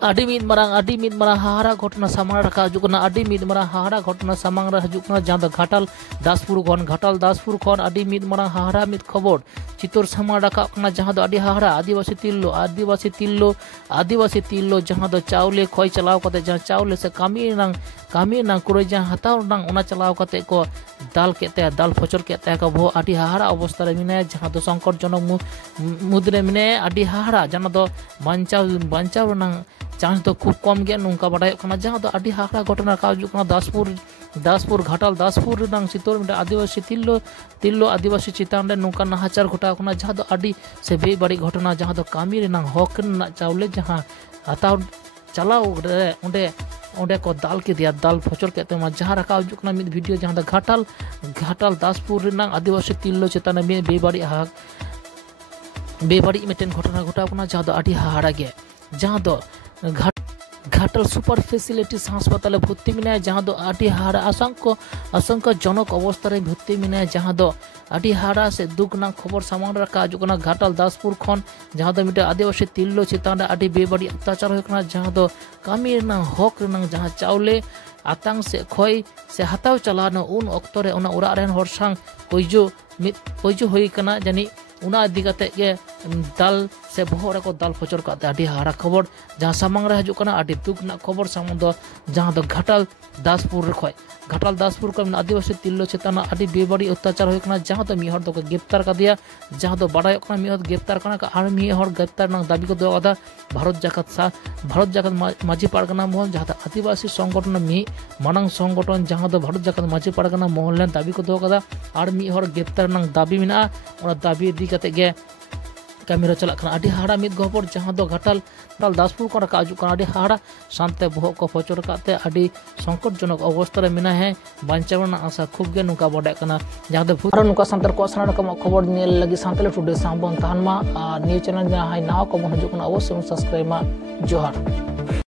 ᱟᱹᱰᱤ ᱢᱤᱫ ᱢᱟᱨᱟᱝ ᱦᱟᱦᱟᱲᱟ ᱜᱷᱚᱴᱚᱱᱟ ᱥᱟᱢᱟᱝ ᱨᱟᱠᱟᱵ ᱦᱤᱡᱩᱜ ᱠᱟᱱᱟ। ᱟᱹᱰᱤ ᱢᱤᱫ ᱢᱟᱨᱟᱝ ᱦᱟᱦᱟᱲᱟ ᱜᱷᱚᱴᱚᱱᱟ ᱥᱟᱢᱟᱝ ᱨᱮ ᱦᱤᱡᱩᱜ ᱠᱟᱱᱟ, ᱡᱟᱦᱟᱸ ᱫᱚ ᱜᱷᱟᱴᱟᱞ दासपुर खन ᱟᱹᱰि ᱢᱤᱫ ᱢᱟᱨᱟᱝ ᱦᱟᱦᱟᱲᱟ ᱢᱤᱫ ᱠᱷᱚᱵᱚᱨ चितोर सामang राकाब कना, जहां दो आदि हाहड़ा आदिवासी तिल्लो जहां दो चावले खोय चलाव कते, जहां चावले से कामी नang कुरे जहां हताव नang ओना चलाव कते को दाल केते दाल फचर केते को भो आदि हाहड़ा अवस्था रे मिने, जहां दो संकटजनक मुद्रे मिने आदि हाहड़ा, जहां दो बांचाव नang चांस तो खूब कम गया नौका बाडाय कना, जहां दो आदि हाहड़ा घटना का हिजुग कना दासपुर घाटाल दासपुर रंग चितोर में आदिवासी तिल्लो आदिवासी चितान रे नौका नाहाचार घटाव कना, जहां दो आदि से बेबाड़ी घटना, जहां दो कामी रे नang हक ना चावले जहां हताव चलाव रे ओंडे को दाल के दिया दाल फचर के तमा, जहां रखा हिजुग कना मिद वीडियो, जहां दो घाटाल दासपुर रे नang आदिवासी तिल्लो चितान में बेबाड़ी मिटेन घटना घटाव कना, जहां दो आदि हाहड़ा गे, जहां दो घाटल सुपर फैसिलिटीज हासपाताल भर्ती में, जहां दो आदि हाड़ा आशंका जनक अवस्था रे भर्ती में, जहां दो आदि हाड़ा से दुख ना खबर सामान रखा हिजुग कना घाटाल दासपुर खन, जहां दो मिटे आदिवासी तिल्लो चितान आदि बेबाड़ी अत्याचार हो कना, जहां दो कामी रना हक रना जहां चावले आतंक से खोय से हताव चलाना उन अक्तो रे उना उरा रेन हर संग कोइजो होई कना, जानी उना इदी कते के दाल से बहर रे को दाल फचर काते आदि हाड़ा खबर, जहां सामंग रे हिजुग कना आदि दुख ना खबर सामंग दो, जहां दो घाटाल दासपुर को आदिवासी तिल्लो चेताना आदि बेबाड़ी अत्याचार हो कना, जहां दो मिहर दो गिरफ्तार का दिया, जहां दो बाडाय कना मिहर गिरफ्तार कना और मिहर गिरफ्तार नang दाबी को दो आदा भारत जाकत माझी पारगना महल, जहां आदिवासी संगठन मी मानंग संगठन, जहां दो भारत जाकत माझी पारगना महल लेन दाबी को दो आदा और मिहर गिरफ्तार नang दाबी मिना, और दाबी इदी कते गे कैमरा चला आदि हाड़ा मिद खबर, जहां दो घाटाल दासपुर को रखा हिजुग कना आदि हाड़ा शांते बहक को फचर काते आदि संकटजनक अवस्था रे मिना है, बांचाव रना आशा खूब गे नुका बडे कना, जहां दो आरो नुका सांताल को साना रकम खबर नेल लगी सांताल टुडे साबन तहन मा, न्यूज चैनल जहां नाव को बन हिजुग कना अवश्य सब्सक्राइब मा। जोहार।